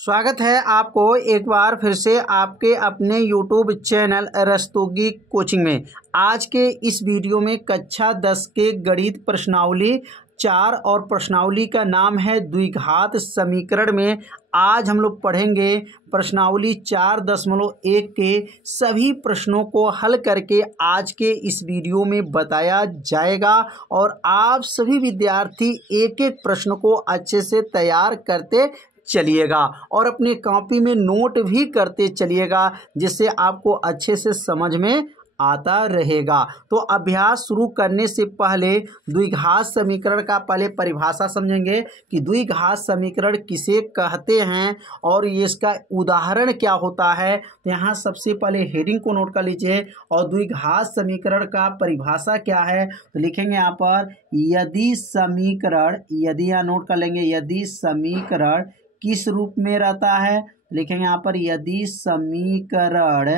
स्वागत है आपको एक बार फिर से आपके अपने YouTube चैनल रस्तोगी कोचिंग में। आज के इस वीडियो में कक्षा 10 के गणित प्रश्नावली 4 और प्रश्नावली का नाम है द्विघात समीकरण में आज हम लोग पढ़ेंगे प्रश्नावली 4.1 के सभी प्रश्नों को हल करके आज के इस वीडियो में बताया जाएगा और आप सभी विद्यार्थी एक एक प्रश्न को अच्छे से तैयार करते चलिएगा और अपनी कॉपी में नोट भी करते चलिएगा जिससे आपको अच्छे से समझ में आता रहेगा। तो अभ्यास शुरू करने से पहले द्विघात समीकरण का पहले परिभाषा समझेंगे कि द्विघात समीकरण किसे कहते हैं और ये इसका उदाहरण क्या होता है। तो यहाँ सबसे पहले हेडिंग को नोट कर लीजिए और द्विघात समीकरण का परिभाषा क्या है तो लिखेंगे यहाँ पर यदि समीकरण, यदि यहाँ नोट कर लेंगे यदि समीकरण किस रूप में रहता है, लिखेंगे यहाँ पर यदि समीकरण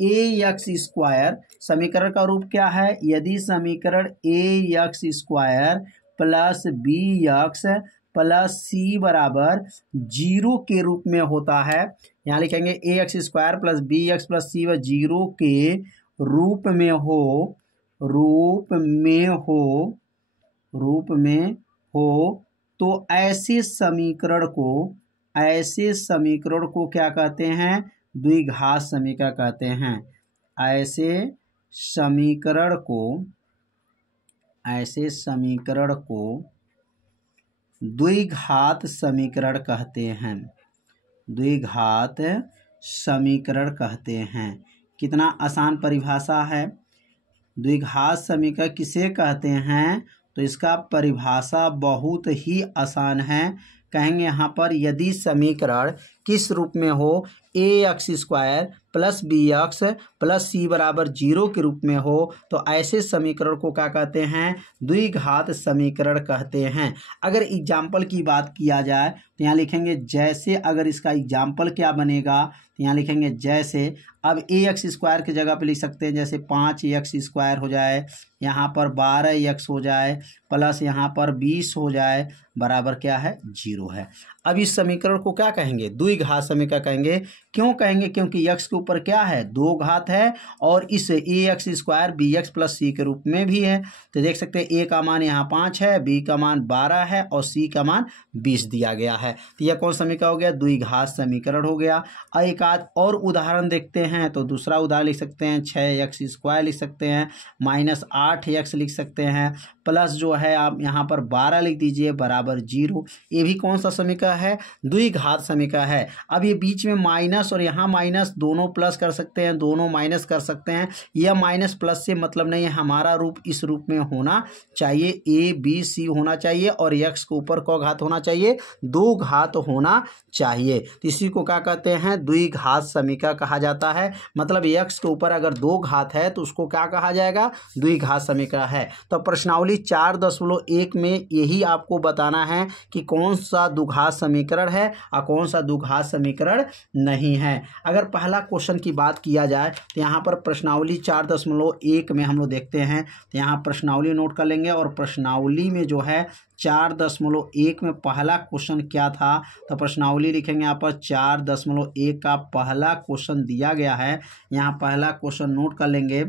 ए एक्स स्क्वायर, समीकरण का रूप क्या है, यदि समीकरण A x square plus B x plus C बराबर 0 के रूप में होता है। यहाँ लिखेंगे A x square plus B x plus C 0 के रूप में हो तो ऐसे समीकरण को क्या कहते हैं, द्विघात समीकरण कहते हैं। ऐसे समीकरण को द्विघात समीकरण कहते हैं, द्विघात समीकरण कहते हैं। कितना आसान परिभाषा है। द्विघात समीकरण किसे कहते हैं तो इसका परिभाषा बहुत ही आसान है। कहेंगे यहाँ पर यदि समीकरण किस रूप में हो, A x square plus B x plus C बराबर 0 के रूप में हो तो ऐसे समीकरण को क्या कहते हैं, द्विघात समीकरण कहते हैं। अगर एग्जाम्पल की बात किया जाए तो यहाँ लिखेंगे जैसे, अगर इसका एग्जाम्पल क्या बनेगा तो यहाँ लिखेंगे जैसे, अब ए एक्स स्क्वायर की जगह पे लिख सकते हैं जैसे 5 एक्स स्क्वायर हो जाए, यहाँ पर 12 एक्स हो जाए प्लस यहाँ पर 20 हो जाए बराबर क्या है 0 है। अब इस समीकरण को क्या कहेंगे, द्विघात समीकरण कहेंगे। क्यों कहेंगे, क्योंकि x के ऊपर क्या है 2 घात है और इस A x square B x plus C के रूप में भी है। तो देख सकते हैं a का मान यहाँ 5 है, b का मान 12 है और c का मान 20 दिया गया है। तो यह कौन समीकरण हो गया, द्विघात समीकरण हो गया। एक आध और उदाहरण देखते हैं तो दूसरा उदाहरण लिख सकते हैं 6x स्क्वायर लिख सकते हैं माइनस 8x लिख सकते हैं प्लस जो है आप यहाँ पर 12 लिख दीजिए बराबर 0। ये भी कौन सा समीकरण है, द्विघात समीकरण है। अब ये बीच में माइनस और यहाँ माइनस दोनों प्लस कर सकते हैं, दोनों माइनस कर सकते हैं। यह माइनस प्लस से मतलब नहीं है, हमारा रूप इस रूप में होना चाहिए, ए बी सी होना चाहिए और x के ऊपर को घात होना चाहिए, 2 घात होना चाहिए। तो इसी को क्या कहते हैं, द्विघात समीकरण कहा जाता है। मतलब x के ऊपर अगर 2 घात है तो उसको क्या कहा जाएगा, द्विघात समीकरण है। तो प्रश्नावली 4.1 में यही आपको बताना है कि कौन सा द्विघात समीकरण है और कौन सा द्विघात समीकरण नहीं है। अगर पहला क्वेश्चन की बात किया जाए तो यहाँ पर प्रश्नावली 4.1 में हम लोग देखते हैं तो यहाँ प्रश्नावली नोट कर लेंगे और प्रश्नावली में जो है 4.1 में पहला क्वेश्चन क्या था तो प्रश्नावली लिखेंगे यहाँ पर 4.1 का पहला क्वेश्चन दिया गया है। यहाँ पहला क्वेश्चन नोट कर लेंगे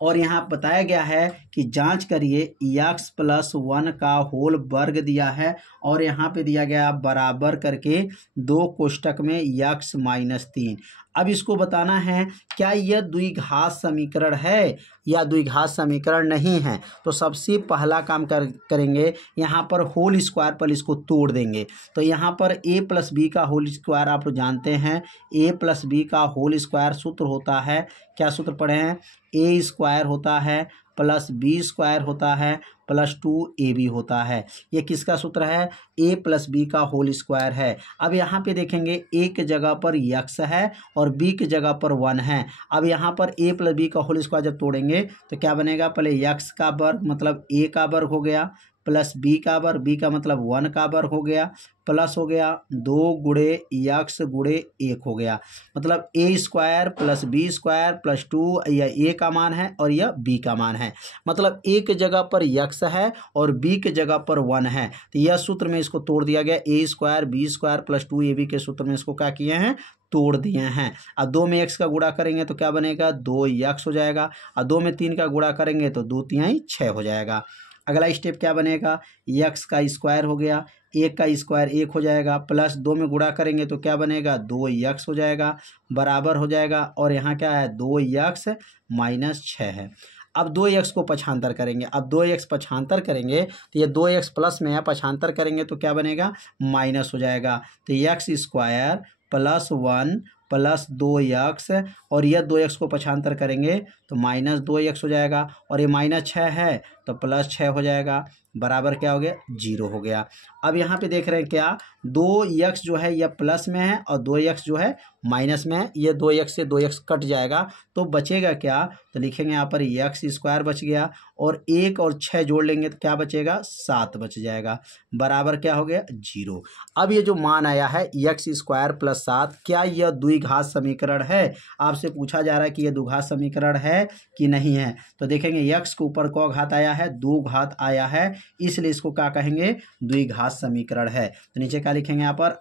और यहाँ बताया गया है कि जांच करिए x प्लस 1 का होल वर्ग दिया है और यहाँ पे दिया गया बराबर करके 2 कोष्टक में x माइनस 3। अब इसको बताना है क्या यह द्विघात समीकरण है या द्विघात समीकरण नहीं है। तो सबसे पहला काम करेंगे यहाँ पर होल स्क्वायर पर इसको तोड़ देंगे। तो यहाँ पर a प्लस बी का होल स्क्वायर आप जानते हैं, a प्लस बी का होल स्क्वायर सूत्र होता है, क्या सूत्र पढ़े हैं, a स्क्वायर होता है प्लस बी स्क्वायर होता है प्लस 2ab होता है। ये किसका सूत्र है, a प्लस बी का होल स्क्वायर है। अब यहाँ पे देखेंगे a के जगह पर x है और b के जगह पर 1 है। अब यहाँ पर a प्लस बी का होल स्क्वायर जब तोड़ेंगे तो क्या बनेगा, पहले x का वर्ग मतलब a का वर्ग हो गया प्लस b का वर्ग, b का मतलब 1 का वर्ग हो गया प्लस हो गया 2 गुणे यक्स गुणे 1 हो गया, मतलब A square plus B square plus 2, यह ए का मान है और यह बी का मान है। मतलब ए के जगह पर यक्स है और बी के जगह पर 1 है, तो यह सूत्र में इसको तोड़ दिया गया, A square B square plus 2 A B के सूत्र में इसको क्या किए हैं, तोड़ दिए हैं। अब 2 में x का गुणा करेंगे तो क्या बनेगा, 2x हो जाएगा, और 2 में 3 का गुणा करेंगे तो 2 तिहाई 6 हो जाएगा। अगला स्टेप क्या बनेगा, x का स्क्वायर हो गया, 1 का स्क्वायर 1 हो जाएगा, प्लस 2 में गुणा करेंगे तो क्या बनेगा, 2x हो जाएगा, बराबर हो जाएगा, और यहाँ क्या है 2x माइनस 6 है। अब 2x को पक्षांतर करेंगे, अब 2x पक्षांतर करेंगे तो ये 2x प्लस में है, पक्षांतर करेंगे तो क्या बनेगा, माइनस हो जाएगा, तो x square plus 1 plus 2x, और यह 2x को पक्षांतर करेंगे तो माइनस 2x हो जाएगा, और ये माइनस 6 है तो प्लस 6 हो जाएगा, बराबर क्या हो गया, 0 हो गया। अब यहाँ पे देख रहे हैं क्या, 2x जो है यह प्लस में है और 2x जो है माइनस में है, ये 2x से 2x कट जाएगा तो बचेगा क्या, तो लिखेंगे यहाँ पर x स्क्वायर बच गया, और 1 और 6 जोड़ लेंगे तो क्या बचेगा, 7 बच जाएगा, बराबर क्या हो गया, 0। अब ये जो मान आया है x स्क्वायर प्लस 7, क्या यह द्विघात समीकरण है, आपसे पूछा जा रहा है कि यह द्विघात समीकरण है कि नहीं है। तो देखेंगे x के ऊपर क घात आया है, 2 घात आया है, इसलिए इसको क्या कहेंगे, द्विघात समीकरण है। तो नीचे क्या लिखेंगे यहाँ पर,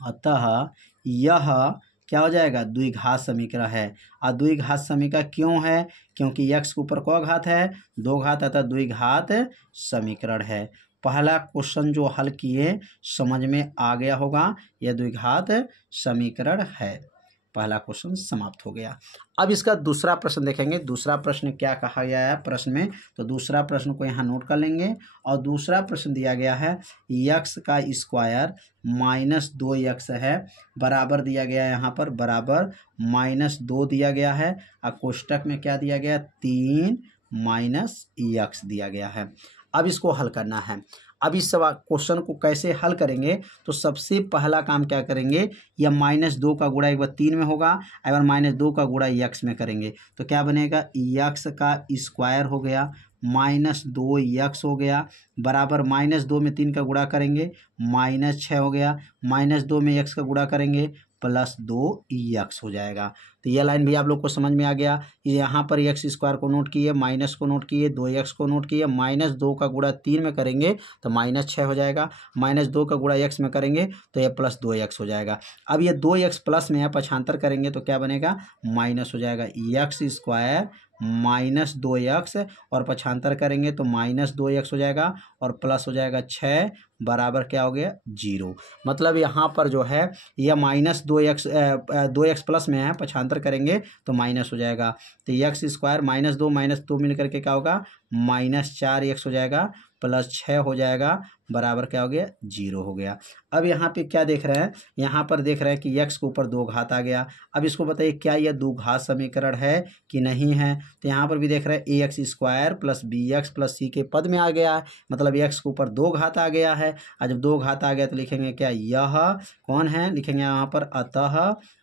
अतः यह क्या हो जाएगा, द्विघात समीकरण है। और द्विघात समीकरण क्यों है, क्योंकि x के ऊपर क घात है, 2 घात, अतः द्विघात समीकरण है। पहला क्वेश्चन जो हल किए समझ में आ गया होगा, यह द्विघात समीकरण है। पहला क्वेश्चन समाप्त हो गया। अब इसका दूसरा प्रश्न देखेंगे, दूसरा प्रश्न क्या कहा गया है प्रश्न में, तो दूसरा प्रश्न को यहाँ नोट कर लेंगे। और दूसरा प्रश्न दिया गया है x का स्क्वायर माइनस 2x है, बराबर दिया गया है यहाँ पर, बराबर माइनस 2 दिया गया है, और कोष्टक में क्या दिया गया, 3 माइनस x दिया गया है। अब इसको हल करना है। अब इस सवाल क्वेश्चन को कैसे हल करेंगे, तो सबसे पहला काम क्या करेंगे, यह माइनस 2 का गुणा एक बार 3 में होगा, एक बार माइनस 2 का गुणा x में करेंगे तो क्या बनेगा, x का स्क्वायर हो गया माइनस 2x हो गया, बराबर माइनस 2 में 3 का गुणा करेंगे माइनस 6 हो गया, माइनस 2 में x का गुणा करेंगे प्लस 2x हो जाएगा। तो यह लाइन भी आप लोग को समझ में आ गया। यहाँ पर x स्क्वायर को नोट किए, माइनस को नोट किए, 2x को नोट किए, माइनस 2 का गुणा 3 में करेंगे तो माइनस 6 हो जाएगा, माइनस 2 का गुणा x में करेंगे तो यह प्लस 2x हो जाएगा। अब ये 2x प्लस में है, पक्षांतर करेंगे तो क्या बनेगा, माइनस हो जाएगा, x स्क्वायर माइनस 2x, और पक्षांतर करेंगे तो माइनस 2x हो जाएगा, और प्लस हो जाएगा 6, बराबर क्या हो गया, 0। मतलब यहाँ पर जो है यह माइनस 2x प्लस में है, पक्षांतर करेंगे तो माइनस हो जाएगा, तो x स्क्वायर माइनस 2 मिल करके क्या होगा, माइनस 4x हो जाएगा, प्लस 6 हो जाएगा, बराबर क्या हो गया, 0 हो गया। अब यहाँ पे क्या देख रहे हैं, यहाँ पर देख रहे हैं कि x के ऊपर 2 घात आ गया। अब इसको बताइए क्या यह द्विघात समीकरण है कि नहीं है, तो यहाँ पर भी देख रहे हैं ax square plus bx plus c के पद में आ गया है, मतलब x के ऊपर 2 घात आ गया है। और जब 2 घात आ गया तो लिखेंगे क्या, यह कौन है, लिखेंगे यहाँ पर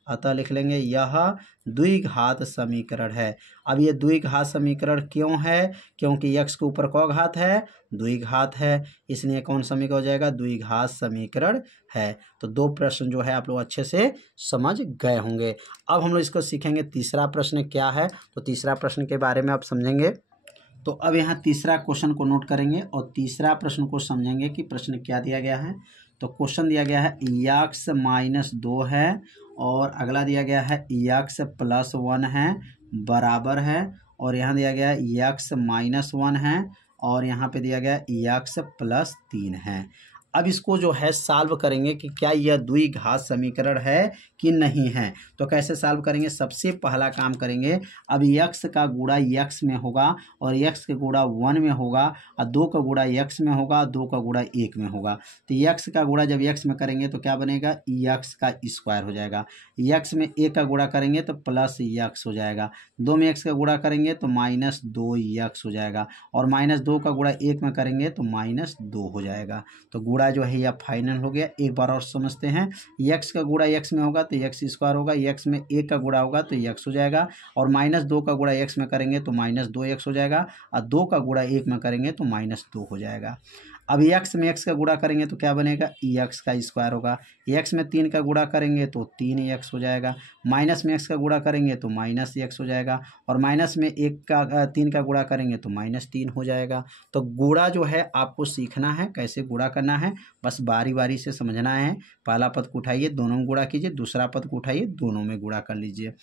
अतः लिख लेंगे यह द्विघात समीकरण है। अब ये द्विघात समीकरण क्यों है, क्योंकि x के ऊपर क घात है, द्विघात है, इसलिए कौन समीकरण हो जाएगा, द्विघात समीकरण है। तो 2 प्रश्न जो है आप लोग अच्छे से समझ गए होंगे। अब हम लोग इसको सीखेंगे तीसरा प्रश्न क्या है, तो तीसरा प्रश्न के बारे में आप समझेंगे। तो अब यहाँ तीसरा क्वेश्चन को नोट करेंगे और तीसरा प्रश्न को समझेंगे कि प्रश्न क्या दिया गया है। तो क्वेश्चन दिया गया है x माइनस 2 है, और अगला दिया गया है x प्लस 1 है, बराबर है, और यहाँ दिया गया है x माइनस 1 है, और यहाँ पे दिया गया है x प्लस 3 है। अब इसको जो है सॉल्व करेंगे कि क्या यह द्विघात समीकरण है कि नहीं है। तो कैसे सॉल्व करेंगे, सबसे पहला काम करेंगे, अब x का गुणा x में होगा और x का गुणा 1 में होगा, और 2 का गुणा x में होगा, 2 का गुणा 1 में होगा। तो x का गुणा जब x में करेंगे तो क्या बनेगा, x का स्क्वायर हो जाएगा, x में 1 का गुणा करेंगे तो प्लस x हो जाएगा, 2 में x का गुणा करेंगे तो माइनस 2x हो जाएगा, और माइनस 2 का गुणा 1 में करेंगे तो माइनस 2 हो जाएगा। तो गुणा जो है यह फाइनल हो गया। एक बार और समझते हैं, x का गुणा x में होगा तो x स्क्वायर होगा, x में 1 का गुणा होगा तो x हो जाएगा, और माइनस 2 का गुणा x में करेंगे तो माइनस 2x हो जाएगा, और 2 का गुणा 1 में करेंगे तो माइनस 2 हो जाएगा। अब x में x का गुणा करेंगे तो क्या बनेगा, x का स्क्वायर होगा। x में 3 का गुणा करेंगे तो 3x हो जाएगा। माइनस में x का गुणा करेंगे तो माइनस x हो जाएगा। और माइनस में 3 का गुणा करेंगे तो -3 हो जाएगा। तो गुणा जो है आपको सीखना है, कैसे गुणा करना है, बस बारी बारी से समझना है। पहला पद को उठाइए, दोनों में गुणा कीजिए, दूसरा पद को उठाइए, दोनों में गुणा कर लीजिए।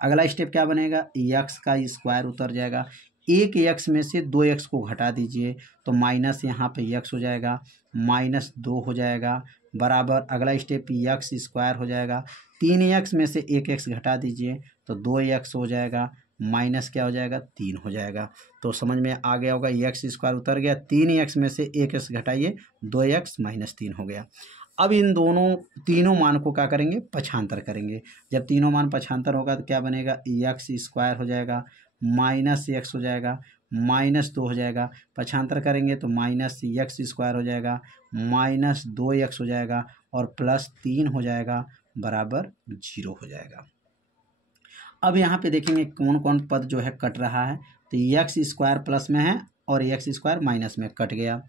अगला स्टेप क्या बनेगा, x का स्क्वायर उतर जाएगा। एक x में से 2x को घटा दीजिए तो माइनस यहाँ पे x हो जाएगा, -2 हो जाएगा, बराबर अगला स्टेप x स्क्वायर हो जाएगा। 3x में से 1x घटा दीजिए तो 2x हो जाएगा, माइनस क्या हो जाएगा, 3 हो जाएगा। तो समझ में आ गया होगा, x स्क्वायर उतर गया, 3x में से 1x घटाइए, 2x -3 हो गया। अब इन तीनों मान को क्या करेंगे, पक्षांतर करेंगे। जब तीनों मान पक्षांतर होगा तो क्या बनेगा, x स्क्वायर हो जाएगा, -x हो जाएगा, -2 हो जाएगा। पक्षांतर करेंगे तो -x स्क्वायर हो जाएगा, -2x हो जाएगा और +3 हो जाएगा, बराबर 0 हो जाएगा। अब यहाँ पे देखेंगे कौन कौन पद जो है कट रहा है। तो x स्क्वायर प्लस में है और x स्क्वायर माइनस में कट गया।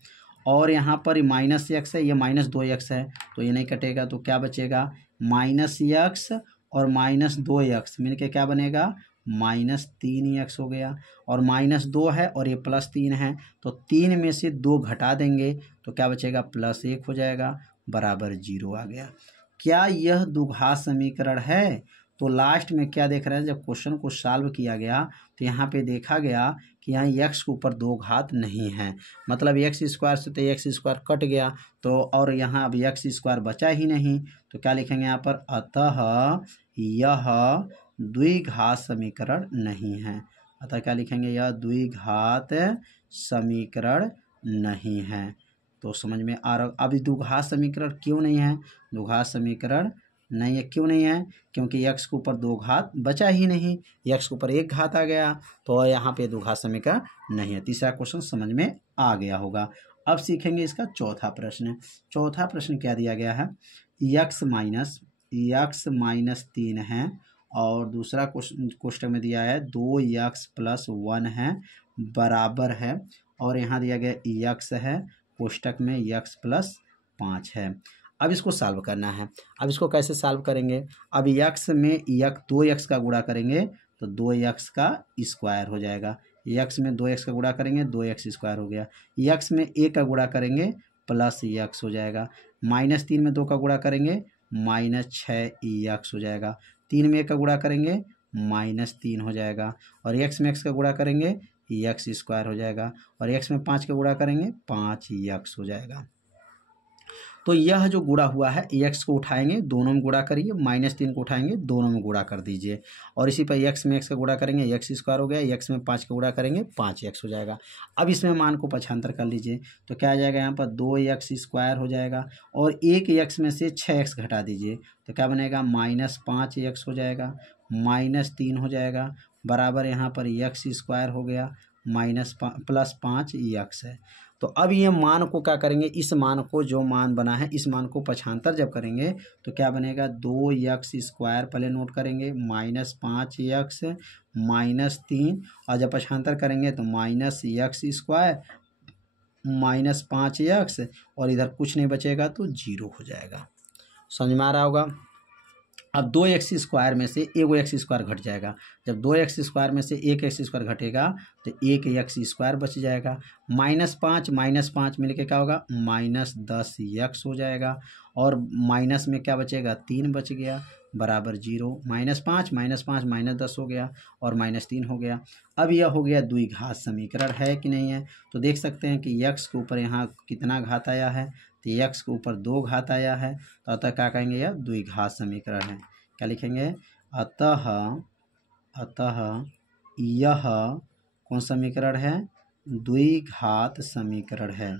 और यहाँ पर -x है, ये -2x है तो ये नहीं कटेगा। तो क्या बचेगा, -x और -2x मिलके क्या बनेगा, -3x हो गया। और -2 है और ये +3 है तो 3 में से 2 घटा देंगे तो क्या बचेगा, +1 हो जाएगा, बराबर 0 आ गया। क्या यह द्विघात समीकरण है। तो लास्ट में क्या देख रहे हैं, जब क्वेश्चन को सॉल्व किया गया तो यहाँ पे देखा गया कि यहाँ x के ऊपर 2 घात नहीं है, मतलब x स्क्वायर से तो x स्क्वायर कट गया तो, और यहाँ अब x स्क्वायर बचा ही नहीं। तो क्या लिखेंगे यहाँ पर, अतः यह द्विघात समीकरण नहीं है। अतः क्या लिखेंगे, यह द्विघात समीकरण नहीं है। तो समझ में आ रहा। अब द्विघात समीकरण क्यों नहीं है, द्विघात समीकरण नहीं है, क्यों नहीं है, क्योंकि x के ऊपर 2 घात बचा ही नहीं, x के ऊपर 1 घात आ गया तो यहाँ पे द्विघात समीकरण नहीं है। तीसरा क्वेश्चन समझ में आ गया होगा। अब सीखेंगे इसका चौथा प्रश्न। चौथा प्रश्न क्या दिया गया है, x माइनस 3 है और दूसरा क्वेश्चन में दिया है 2x + 1 है, बराबर है। और यहाँ दिया गया x है, कोष्टक में x + 5 है। अब इसको सॉल्व करना है। अब इसको कैसे सॉल्व करेंगे, अब x में 2x का गुणा करेंगे तो 2x का स्क्वायर हो जाएगा। x में 2x का गुणा करेंगे, 2x स्क्वायर हो गया। x में a का गुणा करेंगे +x हो जाएगा। -3 में 2 का गुणा करेंगे -6x हो जाएगा। 3 में 1 का गुणा करेंगे -3 हो जाएगा। और x में x का गुणा करेंगे x स्क्वायर हो जाएगा। और x में 5 का गुणा करेंगे 5x हो जाएगा। तो यह जो गुणा हुआ है, x को उठाएंगे दोनों में गुणा करिए, -3 को उठाएंगे दोनों में गुणा कर दीजिए। और इसी पर x में x का गुणा करेंगे x स्क्वायर हो गया, x में 5 का गुणा करेंगे 5x हो जाएगा। अब इसमें मान को पक्षांतर कर लीजिए तो क्या आ जाएगा, यहाँ पर 2x स्क्वायर हो जाएगा और 1x में से 6x घटा दीजिए तो क्या बनेगा, -5x हो जाएगा, -3 हो जाएगा, बराबर यहाँ पर x स्क्वायर हो गया, +5x है। तो अब ये मान को क्या करेंगे, इस मान को, जो मान बना है इस मान को पक्षांतर जब करेंगे तो क्या बनेगा, 2x स्क्वायर पहले नोट करेंगे, -5x -3 और जब पक्षांतर करेंगे तो -x स्क्वायर -5x और इधर कुछ नहीं बचेगा तो 0 हो जाएगा। समझ में आ रहा होगा। अब 2x स्क्वायर में से 1x स्क्वायर घट जाएगा। जब 2x स्क्वायर में से 1x स्क्वायर घटेगा तो 1x स्क्वायर बच जाएगा। -5 मिलके क्या होगा, -10x हो जाएगा। और माइनस में क्या बचेगा, 3 बच गया, बराबर 0। -5 -10 हो गया और -3 हो गया। अब यह हो गया द्विघात समीकरण है कि नहीं है। तो देख सकते हैं कि x के ऊपर यहाँ कितना घात आया है, तो x के ऊपर 2 घात आया है। तो अतः क्या कहेंगे, यह द्विघात समीकरण है। क्या लिखेंगे, अतः यह कौन समीकरण है, द्विघात समीकरण है,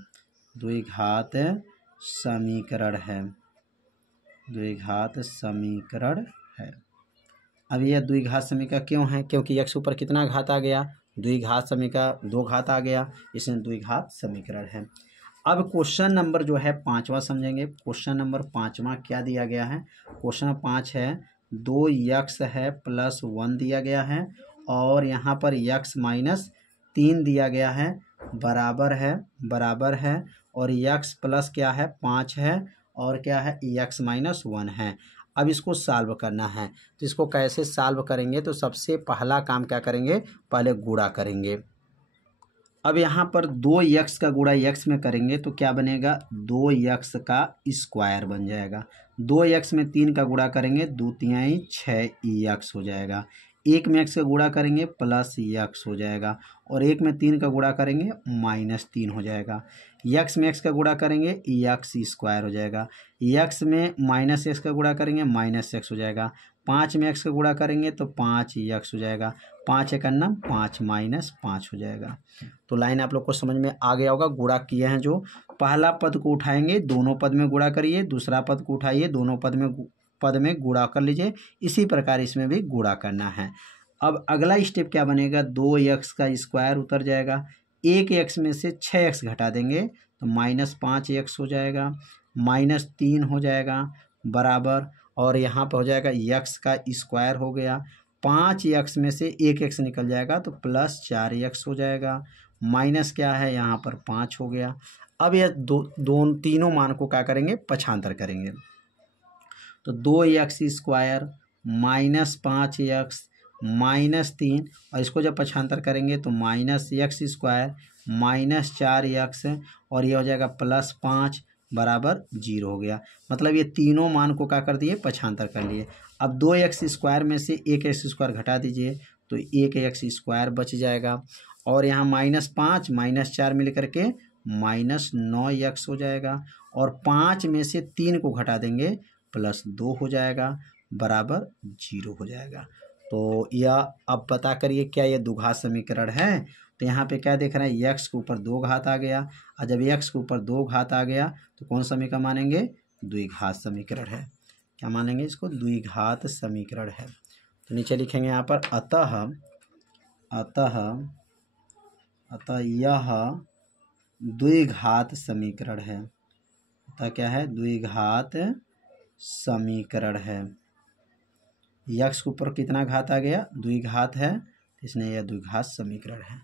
द्विघात समीकरण है, द्विघात समीकरण है। अब यह द्विघात समीकरण क्यों है, क्योंकि x ऊपर कितना घात आ गया, द्विघात समीकरण 2 घात आ गया, इसमें द्विघात समीकरण है। अब क्वेश्चन नंबर जो है 5वां समझेंगे। क्वेश्चन नंबर 5वां क्या दिया गया है, क्वेश्चन 5 है 2x है +1 दिया गया है और यहाँ पर x -3 दिया गया है, बराबर है और यक्स प्लस क्या है 5 है और क्या है यक्स माइनस 1 है। अब इसको सॉल्व करना है, तो इसको कैसे सॉल्व करेंगे, तो सबसे पहला काम क्या करेंगे, पहले गुणा करेंगे। अब यहाँ पर 2x का गुणा x में करेंगे तो क्या बनेगा, 2x का स्क्वायर बन जाएगा। 2x में 3 का गुणा करेंगे 2 तिहाई 6x हो जाएगा। 1 में x का गुणा करेंगे प्लस x हो जाएगा और 1 में 3 का गुणा करेंगे -3 हो जाएगा। x में x का गुणा करेंगे x स्क्वायर हो जाएगा। x में -x का गुणा करेंगे -x हो जाएगा। 5 में x का गुणा करेंगे तो 5x हो जाएगा। 5 एक अन्ना 5 -5 हो जाएगा। तो लाइन आप लोग को समझ में आ गया होगा। गुणा किए हैं जो, पहला पद को उठाएंगे दोनों पद में गुणा करिए, दूसरा पद को उठाइए दोनों पद में गुणा कर लीजिए। इसी प्रकार इसमें भी गुणा करना है। अब अगला स्टेप क्या बनेगा, 2x का स्क्वायर उतर जाएगा। 1x में से 6x घटा देंगे तो -5x हो जाएगा, -3 हो जाएगा बराबर, और यहाँ पर हो जाएगा x का स्क्वायर हो गया। 5x में से 1x निकल जाएगा तो +4x हो जाएगा, माइनस क्या है यहाँ पर 5 हो गया। अब यह तीनों मान को क्या करेंगे, पक्षांतर करेंगे। तो 2x स्क्वायर -5x -3, और इसको जब पक्षांतर करेंगे तो -x स्क्वायर -4x, और ये हो जाएगा +5 बराबर 0 हो गया। मतलब ये तीनों मान को क्या कर दिए, पक्षांतर कर लिए। अब 2x स्क्वायर में से 1x स्क्वायर घटा दीजिए तो 1x स्क्वायर बच जाएगा, और यहाँ -5 -4 मिल करके -9x हो जाएगा, और 5 में से 3 को घटा देंगे +2 हो जाएगा बराबर 0 हो जाएगा। तो यह अब पता करिए क्या ये द्विघात समीकरण है। तो यहाँ पे क्या देख रहे हैं, x के ऊपर 2 घात आ गया, और जब x के ऊपर 2 घात आ गया तो कौन समीकरण मानेंगे, द्विघात समीकरण है। क्या मानेंगे इसको, द्विघात समीकरण है। तो नीचे लिखेंगे यहाँ पर अतः यह द्विघात समीकरण है। अतः क्या है, द्विघात समीकरण है। यक्स के ऊपर कितना घात आ गया, द्विघात है, इसलिए यह द्विघात समीकरण है।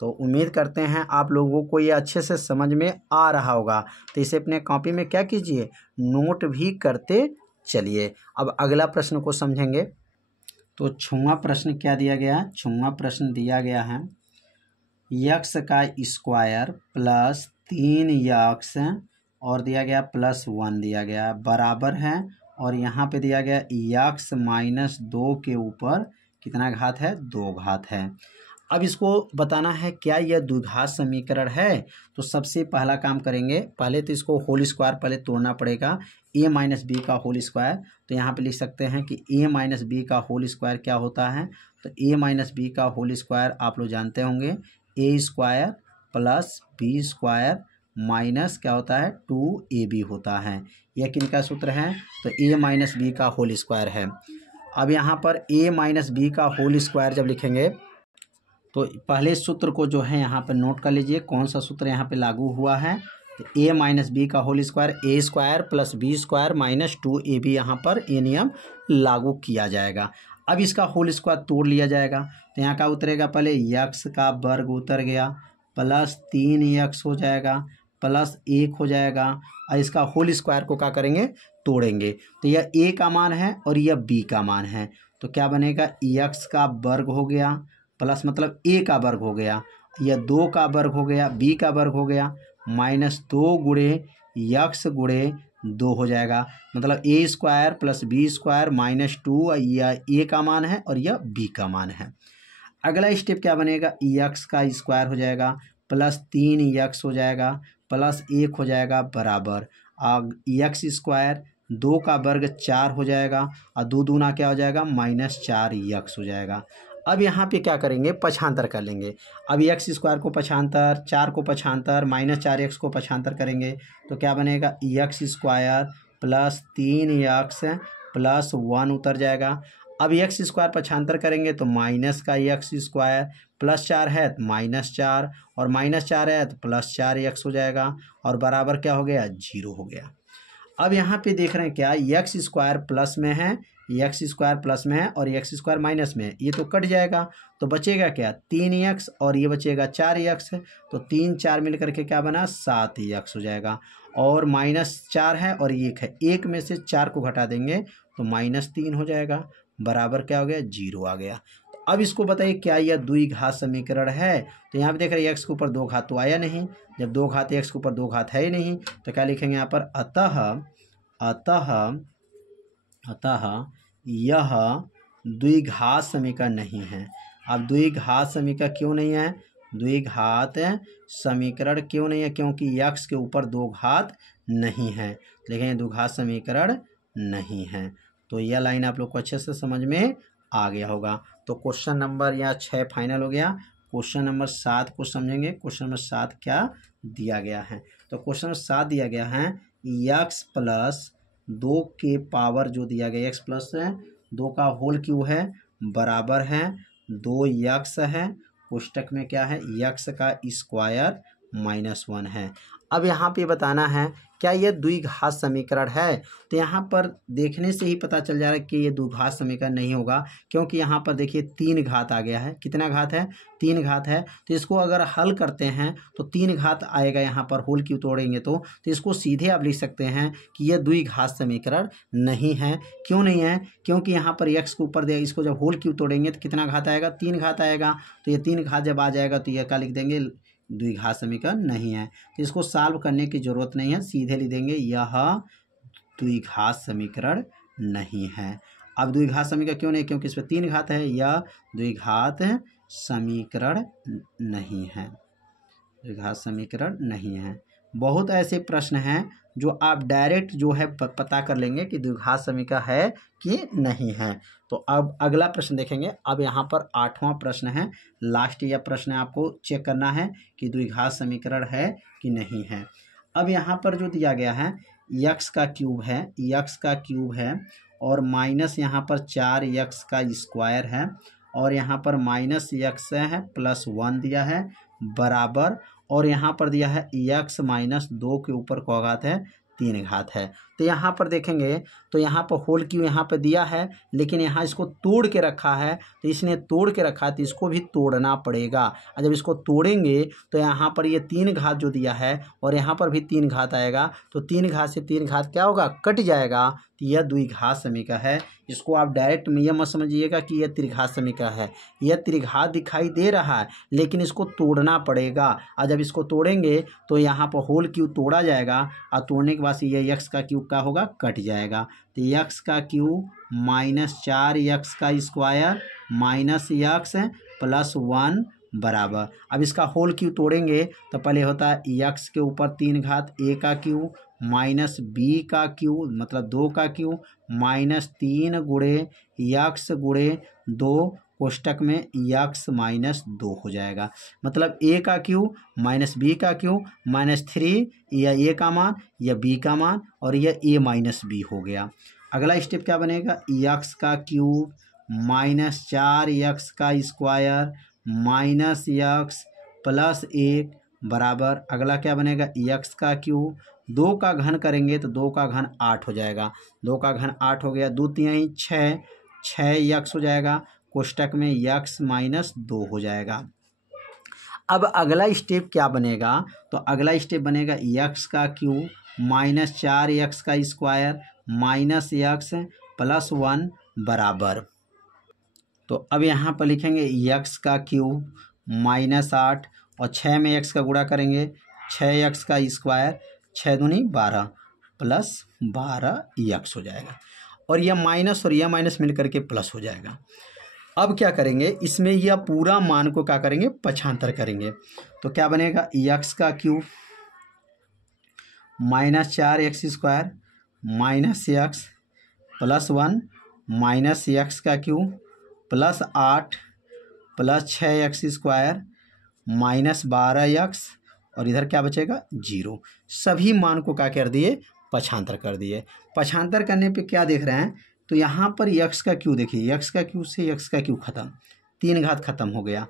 तो उम्मीद करते हैं आप लोगों को ये अच्छे से समझ में आ रहा होगा। तो इसे अपने कॉपी में क्या कीजिए, नोट भी करते चलिए। अब अगला प्रश्न को समझेंगे। तो 6वां प्रश्न क्या दिया गया, 6वां प्रश्न दिया गया है यक्स का स्क्वायर प्लस 3x और दिया गया +1 दिया गया बराबर है, और यहाँ पे दिया गया यक्स -2 के ऊपर कितना घात है, 2 घात है। अब इसको बताना है क्या यह द्विघात समीकरण है। तो सबसे पहला काम करेंगे, पहले तो इसको होल स्क्वायर पहले तोड़ना पड़ेगा, a - b का होल स्क्वायर। तो यहाँ पे लिख सकते हैं कि a - b का होल स्क्वायर क्या होता है। तो a - b का होल स्क्वायर आप लोग जानते होंगे, a square plus b square minus क्या होता है, 2ab होता है। यह किनका सूत्र है, तो a - b का होल स्क्वायर है। अब यहाँ पर a - b का होल स्क्वायर जब लिखेंगे तो पहले सूत्र को जो है यहाँ पर नोट कर लीजिए, कौन सा सूत्र यहाँ पे लागू हुआ है। तो a - b का whole square, a square plus b square minus 2ab, यहाँ पर ये नियम लागू किया जाएगा। अब इसका होल स्क्वायर तोड़ लिया जाएगा, तो यहाँ का उतरेगा, पहले यक्स का वर्ग उतर गया प्लस 3x हो जाएगा प्लस 1 हो जाएगा, और इसका होल स्क्वायर को क्या करेंगे, तोड़ेंगे। तो यह a का मान है और यह b का मान है, तो क्या बनेगा, x का वर्ग हो गया प्लस मतलब a का वर्ग हो गया, यह 2 का वर्ग हो गया, b का वर्ग हो गया, -2 गुणे यक्स गुणे 2 हो जाएगा। मतलब a square plus b square -2, यह a का मान है और यह b का मान है। अगला स्टेप क्या बनेगा, यक्स का स्क्वायर हो जाएगा प्लस 3x हो जाएगा प्लस 1 हो जाएगा बराबर यक्स स्क्वायर 2 का वर्ग 4 हो जाएगा, और 2 दूना क्या हो जाएगा, -4x हो जाएगा। अब यहाँ पे क्या करेंगे, पक्षांतर कर लेंगे। अब x स्क्वायर को पक्षांतर, 4 को पक्षांतर, -4x को पक्षांतर करेंगे तो क्या बनेगा, x square plus 3x plus 1 उतर जाएगा। अब x स्क्वायर पक्षांतर करेंगे तो माइनस का x स्क्वायर प्लस 4 है तो -4, और -4 है तो +4x हो जाएगा, और बराबर क्या हो गया, 0 हो गया। अब यहाँ पे देख रहे हैं क्या, एक्स स्क्वायर प्लस में है, एक्स स्क्वायर प्लस में है और एक्स स्क्वायर माइनस में है, ये तो कट जाएगा तो बचेगा क्या 3x और ये बचेगा 4x। तो 3 4 मिल करके क्या बना 7x हो जाएगा। और -4 है और 1 है, 1 में से 4 को घटा देंगे तो -3 हो जाएगा, बराबर क्या हो गया 0 आ गया। तो अब इसको बताइए क्या यह द्विघात समीकरण है। तो यहाँ पे देख रहे हैं x के ऊपर 2 घात तो आया नहीं, जब 2 घात x के ऊपर 2 घात है ही नहीं तो क्या लिखेंगे यहाँ पर अतः यह द्विघात समीकरण नहीं है। अब द्विघात समीकरण क्यों नहीं है, द्विघात समीकरण क्यों नहीं है, क्योंकि x के ऊपर 2 घात नहीं है, लेकिन द्विघात समीकरण नहीं है। तो यह लाइन आप लोग को अच्छे से समझ में आ गया होगा। तो क्वेश्चन नंबर यहाँ 6 फाइनल हो गया। क्वेश्चन नंबर 7 को समझेंगे। क्वेश्चन नंबर 7 क्या दिया गया है, तो क्वेश्चन नंबर 7 दिया गया है x प्लस 2 के पावर जो दिया गया x प्लस 2 का होल क्यूब है बराबर है 2x है, कोष्टक में क्या है x का स्क्वायर -1 है। अब यहाँ पे बताना है क्या यह द्विघात समीकरण है। तो यहाँ पर देखने से ही पता चल जा रहा है कि ये द्विघात समीकरण नहीं होगा, क्योंकि यहाँ पर देखिए 3 घात आ गया है। कितना घात है 3 घात है। तो इसको अगर हल करते हैं तो 3 घात आएगा, यहाँ पर होल क्यों तोड़ेंगे तो इसको सीधे आप लिख सकते हैं कि यह द्विघात समीकरण नहीं है। क्यों नहीं है, क्योंकि यहाँ पर x के ऊपर दे, इसको जब होल क्यों तोड़ेंगे तो कितना घात आएगा 3 घात आएगा। तो ये 3 घात जब आ जाएगा तो यह क्या लिख देंगे द्विघात समीकरण नहीं है। तो इसको सॉल्व करने की जरूरत नहीं है, सीधे लिख देंगे यह द्विघात समीकरण नहीं है। अब द्विघात समीकरण क्यों नहीं, क्योंकि इसमें 3 घात है, यह द्विघात समीकरण नहीं है, द्विघात समीकरण नहीं है। बहुत ऐसे प्रश्न हैं जो आप डायरेक्ट जो है पता कर लेंगे कि द्विघात समीकरण है कि नहीं है। तो अब अगला प्रश्न देखेंगे। अब यहाँ पर 8वां प्रश्न है, लास्ट यह प्रश्न आपको चेक करना है कि द्विघात समीकरण है कि नहीं है। अब यहाँ पर जो दिया गया है x का क्यूब है, x का क्यूब है और माइनस यहाँ पर 4x का स्क्वायर है और यहाँ पर -x है +1 दिया है बराबर, और यहाँ पर दिया है x -2 के ऊपर क्या घात है 3 घात है। तो यहाँ पर देखेंगे तो यहाँ पर होल क्यों यहाँ पर दिया है, लेकिन यहाँ इसको तोड़ के रखा है, तो इसने तोड़ के रखा है तो इसको भी तोड़ना पड़ेगा। और जब इसको तोड़ेंगे तो यहाँ पर ये 3 घात जो दिया है और यहाँ पर भी 3 घात आएगा, तो 3 घात से 3 घात क्या होगा कट जाएगा। तो यह द्विघात समीकरण है। इसको आप डायरेक्ट में यह मत समझिएगा कि यह त्रिघात समीकरण है, यह त्रिघात दिखाई दे रहा है लेकिन इसको तोड़ना पड़ेगा। और जब इसको तोड़ेंगे तो यहाँ पर होल क्यूब तोड़ा जाएगा और तोड़ने के बाद यह x का क्यूब का होगा कट जाएगा। तो x का क्यूब -4x का स्क्वायर -x +1 बराबर। अब इसका होल क्यूब तोड़ेंगे तो पहले होता है x के ऊपर 3 घात a का क्यूब माइनस b का क्यूब मतलब 2 का क्यूब -3 गुणे x गुणे 2 कोष्टक में x -2 हो जाएगा। मतलब a का क्यूब माइनस b का क्यूब -3, या a का मान या b का मान, और यह a -b हो गया। अगला स्टेप क्या बनेगा x का क्यूब -4x का स्क्वायर -x +1 बराबर। अगला क्या बनेगा x का क्यूब 2 का घन करेंगे तो 2 का घन 8 हो जाएगा, 2 का घन 8 हो गया, 2 3 6x हो जाएगा, कोष्टक में x -2 हो जाएगा। अब अगला स्टेप क्या बनेगा, तो अगला स्टेप बनेगा x का क्यूब -4x का स्क्वायर -x +1 बराबर। तो अब यहाँ पर लिखेंगे x का क्यूब -8 और 6 में x का गुणा करेंगे 6x का स्क्वायर 6 दूनी 12 +12x हो जाएगा, और यह माइनस और यह माइनस मिल करके प्लस हो जाएगा। अब क्या करेंगे इसमें यह पूरा मान को क्या करेंगे पक्षांतर करेंगे। तो क्या बनेगा x का cube -4x square -x +1 -x का क्यूब +8 +6x स्क्वायर -12x, और इधर क्या बचेगा 0। सभी मान को क्या कर दिए पक्षांतर कर दिए। पक्षांतर करने पे क्या देख रहे हैं, तो यहाँ पर x का क्यूब देखिए, x का क्यूब से x का क्यूब खत्म, 3 घात खत्म हो गया।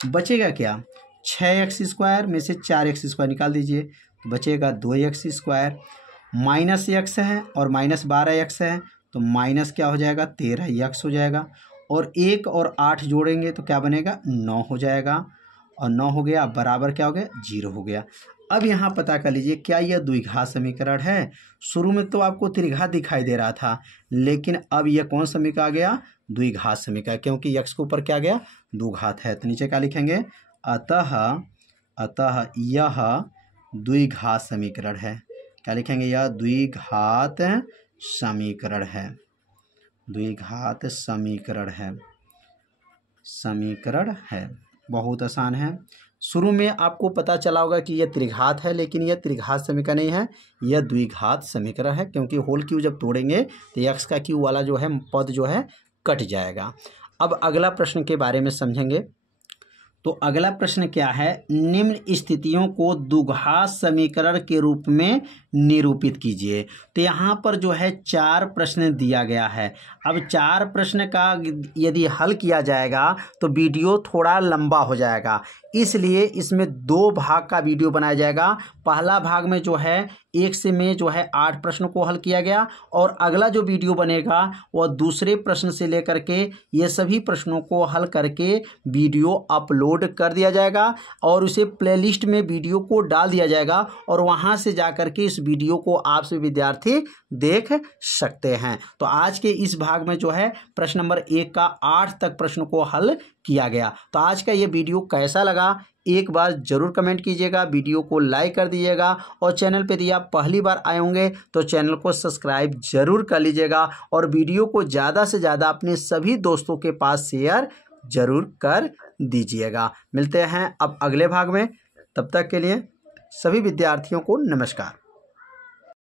बचेगा क्या 6x स्क्वायर में से 4x स्क्वायर निकाल दीजिए, तो बचेगा 2x स्क्वायर माइनस एक्स है और माइनस 12x है, तो माइनस क्या हो जाएगा 13x हो जाएगा, और 1 और 8 जोड़ेंगे तो क्या बनेगा 9 हो जाएगा, और 9 हो गया बराबर क्या हो गया 0 हो गया। अब यहाँ पता कर लीजिए क्या यह द्विघात समीकरण है। शुरू में तो आपको त्रिघात दिखाई दे रहा था, लेकिन अब यह कौन समीकरण आ गया द्विघात समीकरण, क्योंकि x के ऊपर क्या गया 2 घात है। तो नीचे क्या लिखेंगे अतः यह द्विघात समीकरण है। क्या लिखेंगे यह द्विघात समीकरण है, द्विघात समीकरण है। बहुत आसान है। शुरू में आपको पता चला होगा कि यह त्रिघात है, लेकिन यह त्रिघात समीकरण नहीं है, यह द्विघात समीकरण है, क्योंकि होल क्यू जब तोड़ेंगे तो x का क्यू वाला जो है पद जो है कट जाएगा। अब अगला प्रश्न के बारे में समझेंगे। तो अगला प्रश्न क्या है, निम्न स्थितियों को द्विघात समीकरण के रूप में निरूपित कीजिए। तो यहाँ पर जो है 4 प्रश्न दिया गया है। अब 4 प्रश्न का यदि हल किया जाएगा तो वीडियो थोड़ा लंबा हो जाएगा, इसलिए इसमें 2 भाग का वीडियो बनाया जाएगा। पहला भाग में जो है 1 से में जो है 8 प्रश्नों को हल किया गया, और अगला जो वीडियो बनेगा वह दूसरे प्रश्न से लेकर के ये सभी प्रश्नों को हल करके वीडियो अपलोड कर दिया जाएगा, और उसे प्लेलिस्ट में वीडियो को डाल दिया जाएगा, और वहां से जाकर के इस वीडियो को आप सभी विद्यार्थी देख सकते हैं। तो आज के इस भाग में जो है प्रश्न नंबर 1 का 8 तक प्रश्न को हल किया गया। तो आज का ये वीडियो कैसा लगा एक बार जरूर कमेंट कीजिएगा, वीडियो को लाइक कर दीजिएगा, और चैनल पे यदि आप पहली बार आए होंगे तो चैनल को सब्सक्राइब जरूर कर लीजिएगा, और वीडियो को ज़्यादा से ज़्यादा अपने सभी दोस्तों के पास शेयर जरूर कर दीजिएगा। मिलते हैं अब अगले भाग में, तब तक के लिए सभी विद्यार्थियों को नमस्कार।